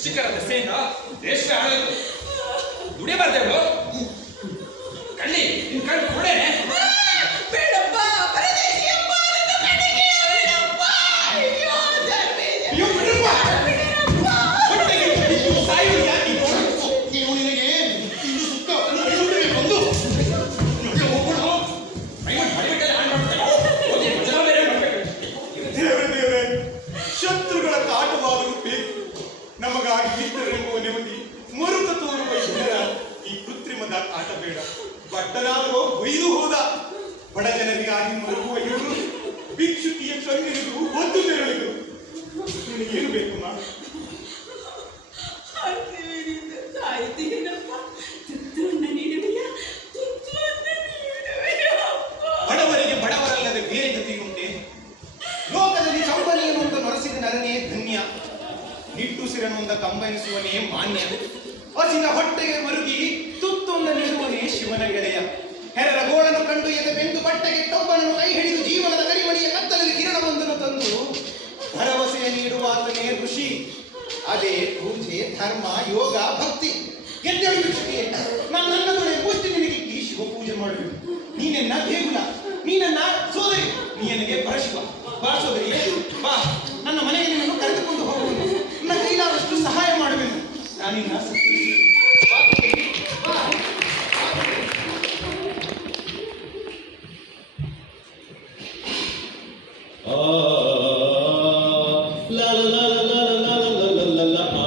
ಶಿಕ್ಷಕರ ದೆಸೆಯಿಂದ ದೇಶ ಆಡೋದು ದುಡಿಬಾರ್ದೆ ಅವಳು ಕಳ್ಳಿ ನಿನ್ ಕಣ್ಣು ಕೊಡೇನೆ ಬೇಡಪ್ಪ ಪರದೇಶಿಯಪ್ಪ ನನ್ನ ಕಡೆಗೆ ಬೇಡಪ್ಪ ಅಯ್ಯೋ ಧರ್ಮೇಶ ಅಯ್ಯೋ ಬಿಡಪ್ಪ ಹೊಟ್ಟೆಗೆ ಬಿದ್ದು ಸಾಯೋದು ಯಾಕೆ ನೀವು ನಿನಗೆ ಇದು ಸುತ್ತ ಅಡುಗೆ ಬಂದು ಹೋಗೋಣ ಮೈಮಟ್ ಮಡಿಮಟ್ಟಲ್ಲಿ ಆನ್ ಮಾಡ್ತಾರೆ ಓದಿ ಜನ ಬೇರೆ ಮಾಡ್ಬೇಕು ದೇವರೇ ಶತ್ರುಗಳ ಕಾಟವಾದರೂ ಬೇಕು ನಮಗಾಗಿ ಇದ್ದರೆಂಬುವ ನೆಮ್ಮದಿ ಮರುಕ ತೋರುವ ಇದರ ಈ ಕೃತ್ರಿಮದ ಆಟ ಬೇಡ ಬಟ್ಟನಾದರೂ ಒಯ್ದು ಹೋದ ಬಡ ಜನರಿಗಾಗಿ ಮರುಗುವ ಇವರು ಭಿಕ್ಷುಕಿಯ ಕಣ್ಣಿರುವುದು ಒದ್ದು ತೆರಳಿದರು ನಿನಗೇನು ಬೇಕಮ್ಮ ಸಾಯ್ತೀನಪ್ಪ ತುತ್ತನ್ನ ನೀಡುವೆಯ ತುತ್ತನ್ನ ನೀಡುವೆಯಪ್ಪ ಬಡವರಿಗೆ ಬಡವರಲ್ಲದೆ ಬೇರೆ ಗತಿಯುಂಟೆ ಲೋಕದಲ್ಲಿ ಕಂಬನಿಯನ್ನೊಂದ ನೊರೆಸಿದ ನರನೇ ಧನ್ಯ ನಿಟ್ಟುಸಿರನೊಂದ ಕಂಬನಿಸುವನೇ ಮಾನ್ಯ ಹಸಿದ ಹೊಟ್ಟೆಗೆ ಮರುಗಿ ತುತ್ತೊಂದ ನೀಡುವನೇ ಶಿವನ ಗೆಳೆಯ ಹೆರರ ಗೋಳನ್ನು ಕಂಡು ಎದೆ ಬೆಂದು ಬಟ್ಟೆಗೆ ಟೊಬ್ಬನನ್ನು ಕೈ ಹಿಡಿದು ಜೀವನದ ಕರಿಮಣಿಯ ಕತ್ತಲಲ್ಲಿ ಕಿರಣವೊಂದನ್ನು ತಂದು ಭರವಸೆಯ ನೀಡುವಾತನೇ ಋಷಿ ಅದೇ ಪೂಜೆ ಧರ್ಮ ಯೋಗ ಭಕ್ತಿ ಗೆದ್ದೆಳು ಭಿಕ್ಷುಕಿಯೇ ನನ್ನ ದೊರೆ ಪೂಜೆ ನಿನಗೆ ಈ ಶಿವ ಪೂಜೆ ಮಾಡಬೇಕು ನೀನೆನ್ನ ದೇಗುಲ ನೀನನ್ನ ಸೋದರಿ ನೀ ನನಗೆ ಪರಶಿವ ಬಾ ಸೋದರಿ ಬಾ ನನ್ನ ಮನೆಗೆ ನಿನ್ನನ್ನು ಕರೆದುಕೊಂಡು ಹೋಗುವುದು ನನ್ನ ಕೈಲಾದಷ್ಟು ಸಹಾಯ ಮಾಡಬೇಕು ನಾನಿನ್ನ la la la la la la la la la la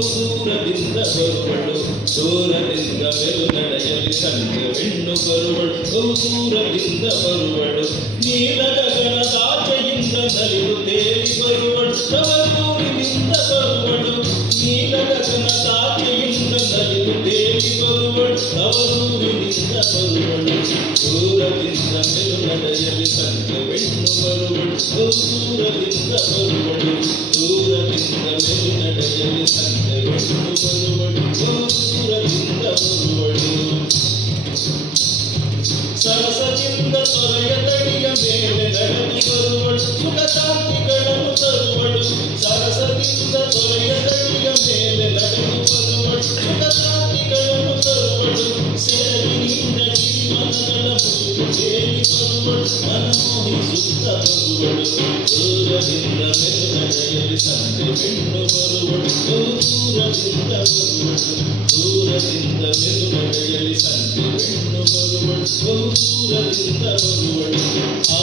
ದೂರದಿಂದ ಬರುವಳು ದೂರದಿಂದ ಮೆರು ನಡೆಯಲಿ ಸಂಜೆ ಹೆಣ್ಣು ಬರುವಳು ದೂರದಿಂದ ಬರುವಳು ನೀಲ ಗಗನದಾಚೆಯಿಂದ ನಲಿದು ತೇಲಿ ಬರುವಳು ದೂರದಿಂದ ಬರುವಳು ನೀಲ ಗಗನದಾಚೆಯಿಂದ ನಲಿದು ತೇಲಿ ಬರುವಳು ದೂರದಿಂದ ಬರುವಳು ದೂರದಿಂದ ಮೆರು ನಡೆಯಲಿ ಸಂಜೆ ಹೆಣ್ಣು ಬರುವಳು ದೂರದಿಂದ ಬರುವಳು ದೂರದಿಂದ ಮೆರು ನಡೆಯಲಿ ಸಂಜೆ ಹೆಣ್ಣು ಬರುವಳು ದೂರದಿಂದ ಬರುವಳು ಸರಸದಿಂದ ತೊರೆಯ ತಡಿಯ ಮೇಲೆ ನಡೆದು ಬರುವಳು ಸುಖ ಶಾಂತಿಗಳನ್ನು ತರುವಳು ಸರಸದಿಂದ ತೊರೆಯ ತಡಿಯ ಮೇಲೆ ನಡೆದು ಬರುವಳು ಸುಖ ಶಾಂತಿಗಳನ್ನು ತರುವಳು ಸೆರಗಿನಿಂದ ಜೀವನಗಳ ಮುಸುಕು ತೇಲಿ ಬರುವಳು ಮನಮೋಹಿಸುತ್ತ ಬರುವಳು ದೂರದಿಂದ ಮೆರು ನಡೆಯಲಿ ಸಂಜೆ ಹೆಣ್ಣು ಬರುವಳು ದೂರದಿಂದ ಬರುವಳು ದೂರದಿಂದ ಮೆರು ನಡೆಯಲಿ ಸಂಜೆ ಹೆಣ್ಣು ಬರುವಳು ದೂರದಿಂದ ಬರುವಳು ಆ